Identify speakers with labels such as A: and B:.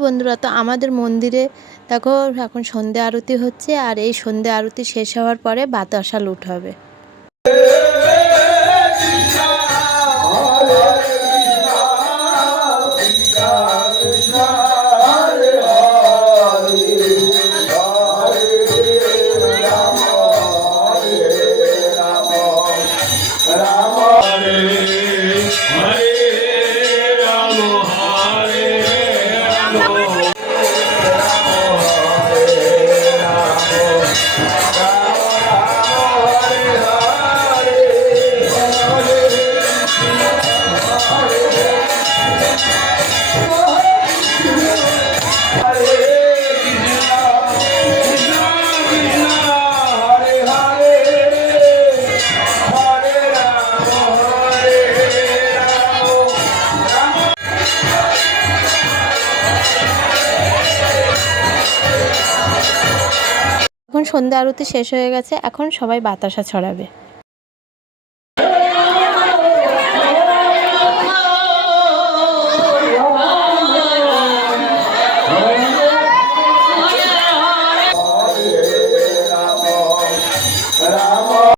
A: বন্ধুরা তো আমাদের মন্দিরে দেখো এখন সন্ধে আরতি হচ্ছে আর এই সন্ধে আরতি শেষ হওয়ার পরে বাতাসা লুট হবে
B: Hare
A: এখন সন্ধ্যা আরতি শেষ হয়ে গেছে এখন সবাই বাতাসা ছড়াবে।